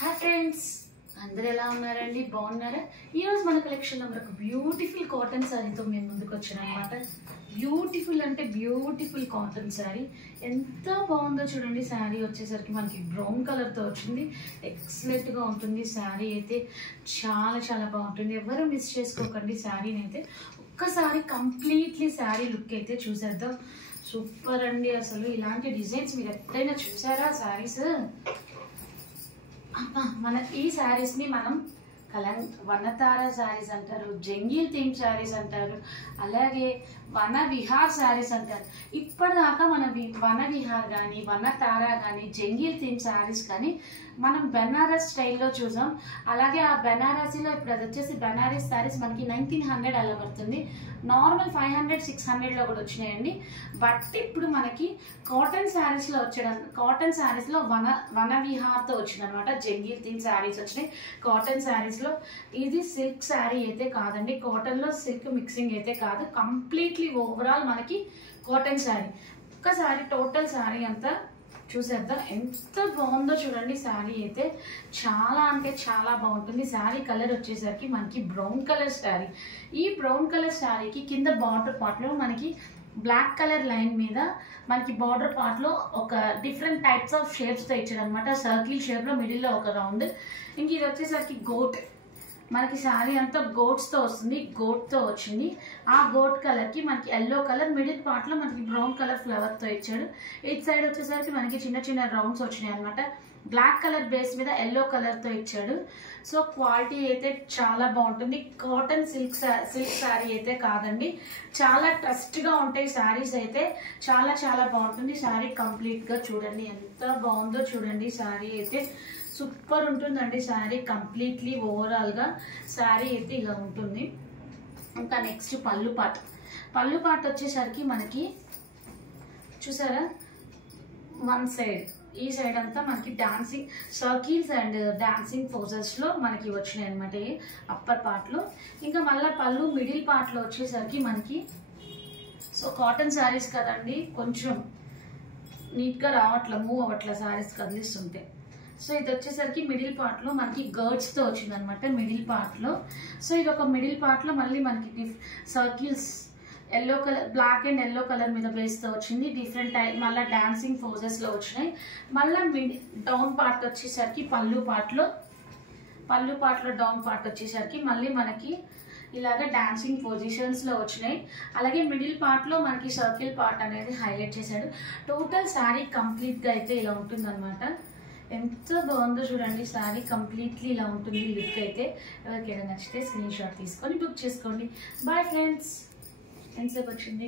Hi friends, అందరూ ఎలా ఉన్నారండి? బాగున్నారా? ఈరోజు మన కలెక్షన్లో మనకు బ్యూటిఫుల్ కాటన్ శారీతో మేము ముందుకు వచ్చాను అనమాట. బ్యూటిఫుల్ అంటే బ్యూటిఫుల్ కాటన్ శారీ. ఎంత బాగుందో చూడండి. శారీ వచ్చేసరికి మనకి బ్రౌన్ కలర్తో వచ్చింది. ఎక్సలెంట్గా ఉంటుంది శారీ అయితే. చాలా చాలా బాగుంటుంది. ఎవరు మిస్ చేసుకోకండి శారీని అయితే. ఒక్కసారి కంప్లీట్లీ శారీ లుక్ అయితే చూసేద్దాం. సూపర్ అండి. అసలు ఇలాంటి డిజైన్స్ మీరు ఎప్పుడైనా చూసారా శారీస్? మన ఈ శారీస్ ని మనం వనతార శారీస్ అంటారు, జంగిల్ థీమ్ శారీస్ అంటారు, అలాగే వన విహార్ శారీస్ అంటారు. ఇప్పటిదాకా మన వన విహార్ కానీ వనతార కానీ జంగిల్ థీమ్ శారీస్ కానీ మనం బెనారస్ స్టైల్లో చూసాం. అలాగే ఆ బెనారసీలో ఇప్పుడు అది వచ్చేసి బెనారస్ శారీస్ మనకి 1900 అలా పడుతుంది. నార్మల్ 500 600లో కూడా వచ్చినాయండి. బట్ ఇప్పుడు మనకి కాటన్ శారీస్లో కాటన్ శారీస్లో వన విహార్తో వచ్చింది అనమాట. జంగిల్ థీమ్ శారీస్ వచ్చినాయి కాటన్ శారీస్లో. ఇది సిల్క్ శారీ అయితే కాదండి, కాటన్లో సిల్క్ మిక్సింగ్ అయితే కాదు. కంప్లీట్లీ ఓవరాల్ మనకి కాటన్ శారీ. ఒక్కసారి టోటల్ శారీ అంతా చూసేద్దాం. ఎంత బాగుందో చూడండి. శారీ అయితే చాలా అంటే చాలా బాగుంటుంది. శారీ కలర్ వచ్చేసరికి మనకి బ్రౌన్ కలర్ శారీ. ఈ బ్రౌన్ కలర్ శారీకి కింద బార్డర్ పార్ట్లో మనకి బ్లాక్ కలర్ లైన్ మీద మనకి బార్డర్ పార్ట్లో ఒక డిఫరెంట్ టైప్స్ ఆఫ్ షేప్స్తో ఇచ్చాడు అనమాట. సర్కిల్ షేప్లో మిడిల్లో ఒక రౌండ్. ఇంక ఇది వచ్చేసరికి గోట్. మనకి శారీ అంతా గోట్స్తో వస్తుంది. గోట్తో వచ్చింది. ఆ గోట్ కలర్కి మనకి ఎల్లో కలర్, మిడిల్ పార్ట్లో మనకి బ్రౌన్ కలర్ ఫ్లవర్తో ఇచ్చాడు. ఇటు సైడ్ వచ్చేసరికి మనకి చిన్న చిన్న రౌండ్స్ వచ్చినాయి అనమాట. బ్లాక్ కలర్ బేస్ మీద ఎల్లో కలర్తో ఇచ్చాడు. సో క్వాలిటీ అయితే చాలా బాగుంటుంది. కాటన్ సిల్క్ శారీ అయితే కాదండి. చాలా ట్రస్ట్గా ఉంటాయి శారీస్ అయితే. చాలా చాలా బాగుంటుంది శారీ. కంప్లీట్గా చూడండి ఎంత బాగుందో చూడండి. శారీ అయితే సూపర్ ఉంటుందండి శారీ. కంప్లీట్లీ ఓవరాల్గా శారీ అయితే ఇలా ఉంటుంది. ఇంకా నెక్స్ట్ పళ్ళు పాట వచ్చేసరికి మనకి చూసారా, వన్ సైడ్ ఈ సైడ్ అంతా మనకి డాన్సింగ్ సర్కిల్స్ అండ్ డాన్సింగ్ పోజెస్లో మనకి వచ్చినాయి అనమాట అప్పర్ పార్ట్లో. ఇంకా మళ్ళీ పళ్ళు మిడిల్ పార్ట్లో వచ్చేసరికి మనకి సో కాటన్ శారీస్ కదండి, కొంచెం నీట్గా రావట్లే, మూవ్ అవ్వట్లే శారీస్ కదిలిస్తుంటే. సో ఇది వచ్చేసరికి మిడిల్ పార్ట్లో మనకి గర్డ్స్తో వచ్చింది అనమాట. మిడిల్ పార్ట్లో సో ఇది ఒక మిడిల్ పార్ట్లో మళ్ళీ మనకి circles yellow colour, black and yellow colour మీద బేస్తో వచ్చింది. డిఫరెంట్ టైప్ మళ్ళీ డాన్సింగ్ పోజెస్లో వచ్చినాయి. మళ్ళీ డౌన్ పార్ట్ వచ్చేసరికి పళ్ళు పార్ట్లో డౌన్ పార్ట్ వచ్చేసరికి మళ్ళీ మనకి ఇలాగ డాన్సింగ్ పొజిషన్స్లో వచ్చినాయి. అలాగే మిడిల్ పార్ట్లో మనకి సర్కిల్ పార్ట్ అనేది హైలైట్ చేశాడు. టోటల్ శారీ కంప్లీట్గా అయితే ఇలా ఉంటుందన్నమాట. ఎంత బాగుందో చూడండి. శారీ కంప్లీట్లీ ఇలా ఉంటుంది లుక్ అయితే. ఎవరికైనా నచ్చితే స్క్రీన్ షాట్ తీసుకొని బుక్ చేసుకోండి. Bye friends. ఎంతసేపు వచ్చింది?